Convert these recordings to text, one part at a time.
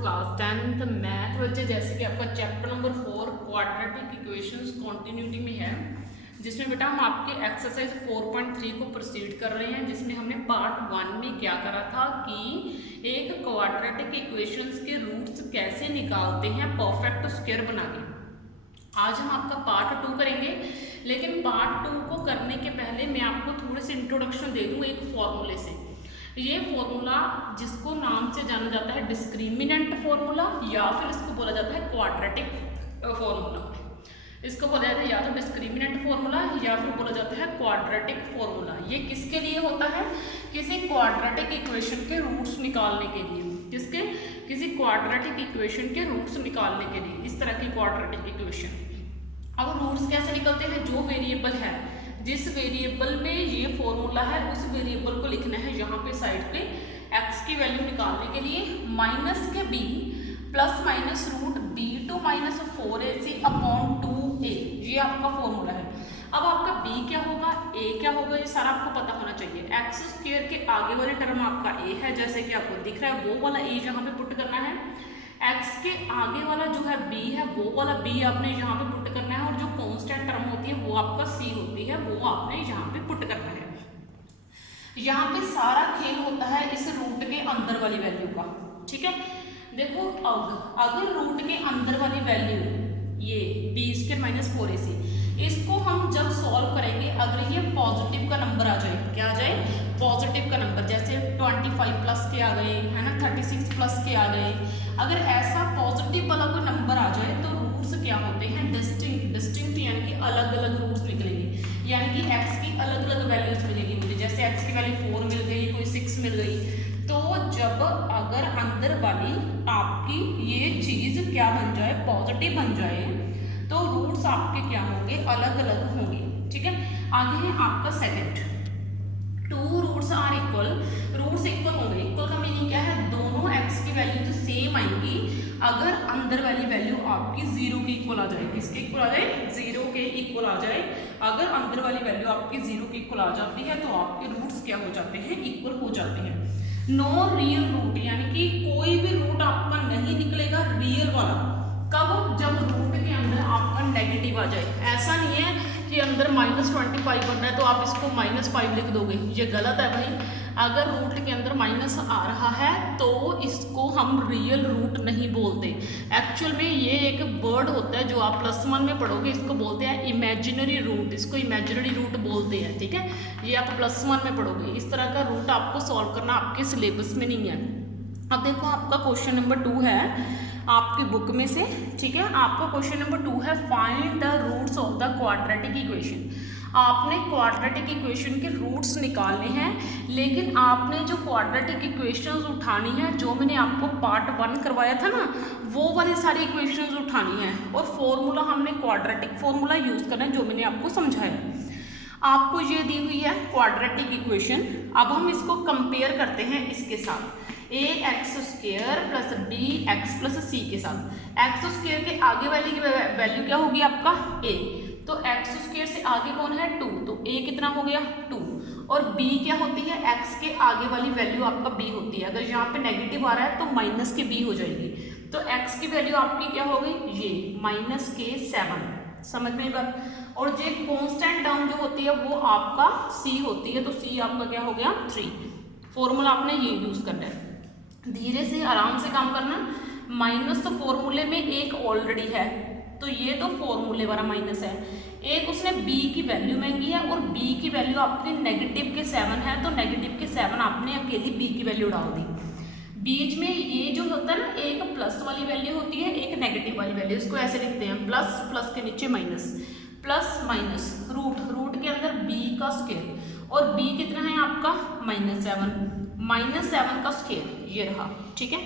Class 10th math बच्चे, जैसे कि आपका chapter number 4 quadratic equations continuity में है, जिसमें बेटा हम आपके एक्सरसाइज 4.3 को प्रोसीड कर रहे हैं, जिसमें हमने पार्ट 1 में क्या करा था कि एक क्वाड्रेटिक इक्वेशंस के रूट्स कैसे निकालते हैं परफेक्ट स्क्वायर बना के। आज हम आपका पार्ट 2 करेंगे, लेकिन पार्ट 2 को करने के पहले मैं आपको थोड़ी सी इंट्रोडक्शन दे दूँ एक फॉर्मूले से। ये फॉर्मूला जिसको नाम से जाना जाता है डिस्क्रिमिनेंट फॉर्मूला, या फिर इसको बोला जाता है क्वाड्रेटिक फॉर्मूला। इसको बोला जाता है या तो डिस्क्रिमिनेंट फॉर्मूला या फिर बोला जाता है क्वाड्रेटिक फॉर्मूला। ये किसके लिए होता है? किसी क्वाड्रेटिक इक्वेशन के रूट्स निकालने के लिए। किसके? किसी क्वाड्रेटिक इक्वेशन के रूट्स निकालने के लिए, इस तरह की क्वाड्रेटिक इक्वेशन। अब रूट्स कैसे निकलते हैं? जो वेरिएबल है, जिस वेरिएबल में ये फॉर्मूला है, उस वेरिएबल को लिखना है यहाँ पे साइड पे। x की वैल्यू निकालने के लिए माइनस के b plus minus root b two minus 4ac upon 2a, ये आपका फॉर्मूला है। अब आपका b क्या होगा, a क्या होगा, ये सारा आपको पता होना चाहिए। एक्स स्क्वायर के आगे वाले टर्म आपका a है, जैसे कि आपको दिख रहा है, वो वाला a यहाँ पे पुट करना है। x के आगे वाला जो है b है, वो वाला b आपने यहाँ पे पुट करना है, और जो कांस्टेंट टर्म होती है वो आपका c होती है, वो आपने यहाँ पे पुट करना है। यहाँ पे सारा खेल होता है इस रूट के अंदर वाली वैल्यू का, ठीक है। देखो अगर रूट के अंदर वाली वैल्यू ये b² माइनस 4ac, इसको हम जब सॉल्व करेंगे, अगर ये पॉजिटिव का नंबर आ जाए, क्या आ जाए? पॉजिटिव का नंबर, जैसे 25 प्लस के आ गए, है ना, 36 प्लस के आ गए। अगर ऐसा पॉजिटिव वाला कोई नंबर आ जाए तो रूट्स क्या होते हैं? डिस्टिंक्ट, यानी कि अलग अलग रूट्स निकलेंगे, यानी कि x की अलग अलग वैल्यूज मिलेगी मुझे। जैसे x की वैल्यू 4 मिल गई, कोई 6 मिल गई, तो जब अगर अंदर वाली आपकी ये चीज क्या बन जाए? पॉजिटिव बन जाए, तो रूट्स आपके क्या होंगे? अलग अलग होंगे, ठीक है। आगे है आपका second, two roots are equal, roots equal होंगे। इक्वल का मीनिंग क्या है? दोनों x की वैल्यू सेम आएंगी अगर अंदर वाली वैल्यू आपकी 0 के इक्वल आ जाए। किसके इक्वल आ जाए? 0 के इक्वल आ जाए। अगर अंदर वाली वैल्यू आपकी 0 के इक्वल आ जाती है तो आपके रूट्स क्या हो जाते हैं? इक्वल हो जाते हैं। नो रियल रूट, यानी कि कोई भी रूट आपका नहीं निकलेगा रियल वाला। कब? जब रूट के अंदर आपका नेगेटिव आ जाए। ऐसा नहीं है कि अंदर -25 बनना है तो आप इसको -5 लिख दोगे, ये गलत है भाई। अगर रूट के अंदर माइनस आ रहा है तो इसको हम रियल रूट नहीं बोलते। एक्चुअल में ये एक वर्ड होता है जो आप +1 में पढ़ोगे, इसको बोलते हैं इमेजिनरी रूट, इसको इमेजिनरी रूट बोलते हैं, ठीक है। ये आप +1 में पढ़ोगे। इस तरह का रूट आपको सॉल्व करना आपके सिलेबस में नहीं है। अब देखो आपका क्वेश्चन नंबर 2 है आपकी बुक में से, ठीक है। आपका क्वेश्चन नंबर 2 है find the roots of the quadratic equation. आपने क्वाड्रेटिक इक्वेशन के रूट्स निकालने हैं, लेकिन आपने जो क्वाड्रेटिक इक्वेशंस उठानी है, जो मैंने आपको पार्ट 1 करवाया था ना, वो वाली सारी इक्वेशंस उठानी है। और फॉर्मूला हमने क्वाड्रेटिक फॉर्मूला यूज करना है, जो मैंने आपको समझाया। आपको ये दी हुई है क्वाड्रेटिक इक्वेशन। अब हम इसको कंपेयर करते हैं इसके साथ, ax² plus bx plus c के साथ। x² के आगे वाली की वैल्यू क्या होगी? आपका a। तो x² से आगे कौन है? 2, तो a कितना हो गया? 2। और b क्या होती है? x के आगे वाली वैल्यू आपका b होती है। अगर यहाँ पे नेगेटिव आ रहा है तो माइनस के b हो जाएगी। तो x की वैल्यू आपकी क्या हो गई? ये -7। समझ में बात? और ये कॉन्स्टेंट टर्म जो होती है वो आपका c होती है, तो c आपका क्या हो गया? 3। फॉर्मूला आपने ये यूज करना है, धीरे से आराम से काम करना। माइनस तो फॉर्मूले में एक ऑलरेडी है, तो ये तो फॉर्मूले वाला माइनस है। एक उसने b की वैल्यू मांगी है, और b की वैल्यू आपकी नेगेटिव के 7 है, तो नेगेटिव के 7 आपने अकेली b की वैल्यू डाल दी। बीच में ये जो होता है ना, एक प्लस वाली वैल्यू होती है, एक नेगेटिव वाली वैल्यू। इसको ऐसे लिखते हैं, प्लस प्लस के नीचे माइनस, प्लस माइनस रूट के अंदर b का स्क्वायर, और b कितना है आपका? -7 का स्क्वायर, ये रहा, ठीक है।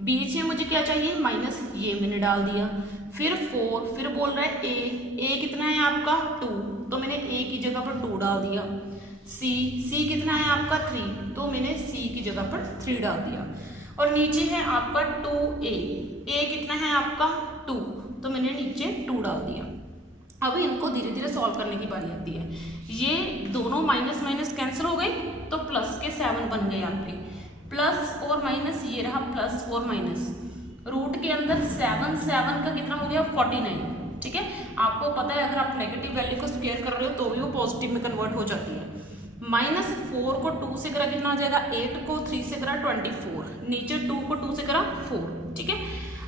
बीच में मुझे क्या चाहिए? माइनस, ये मैंने डाल दिया। फिर 4, फिर बोल रहा है a कितना है आपका? 2, तो मैंने a की जगह पर 2 डाल दिया। c कितना है आपका? 3, तो मैंने c की जगह पर 3 डाल दिया। और नीचे है आपका 2a कितना है आपका? 2, तो मैंने नीचे 2 डाल दिया। अब इनको धीरे धीरे सॉल्व करने की बारी आती है। ये दोनों माइनस माइनस कैंसिल हो गए, तो प्लस के 7 बन गए आपके। प्लस और माइनस, ये रहा प्लस और माइनस, रूट के अंदर 7 7 का कितना हो गया 49, ठीक है। आपको पता है अगर आप नेगेटिव वैल्यू को स्क्वायर कर रहे हो तो भी वो पॉजिटिव में कन्वर्ट हो जाती है। -4 को 2 से करा कितना आ जाएगा, 8 को 3 से करा 24, नीचे 2 को 2 से करा 4, ठीक है।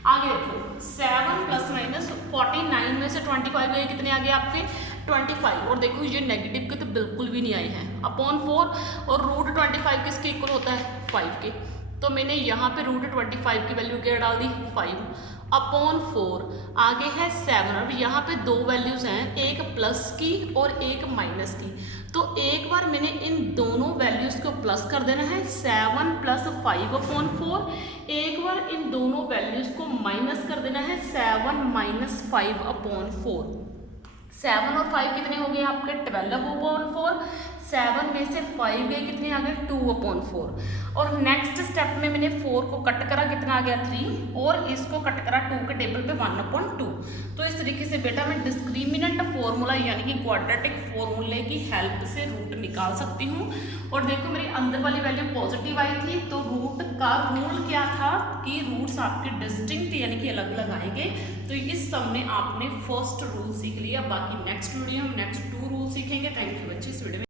आगे देखो 7 ± 49 में से 25 गए, कितने आ गए आपके 25, और देखो ये नेगेटिव के तो बिल्कुल भी नहीं आए हैं, अपॉन 4, और रूट 25 किसके इक्वल होता है 5 के, तो मैंने यहाँ पे रूट 25 की वैल्यू क्या डाल दी 5 अपॉन 4, आगे है 7। अब यहाँ पे दो वैल्यूज हैं, एक प्लस की और एक माइनस की, तो एक बार मैंने इन दोनों वैल्यूज को प्लस कर देना है 7 + 5 अपॉन 4, एक बार इन दोनों वैल्यूज को माइनस कर देना है 7 - 5 अपॉन 4। 7 और 5 कितने हो गए आपके 12 अपॉन 4, 7 में से 5 गए, कितने आ गए 2 अपॉन 4, और नेक्स्ट स्टेप में मैंने 4 को कट करा, कितना आ गया 3, और इसको कट करा 2 के टेबल पे 1/2। तो इस तरीके से बेटा मैं डिस्क्रिमिनेंट फॉर्मूला यानी कि क्वाड्रेटिक फॉर्मूले की हेल्प से रूट निकाल सकती हूँ। और देखो मेरी अंदर वाली वैल्यू पॉजिटिव आई थी, तो रूट का रूल क्या था कि रूट्स आपके डिस्टिंक्ट यानी कि अलग अलग आएंगे। तो इस सब में आपने फर्स्ट रूल सीख लिया, बाकी नेक्स्ट वीडियो हम नेक्स्ट 2 रूल सीखेंगे। थैंक यू बच्चे इस वीडियो में।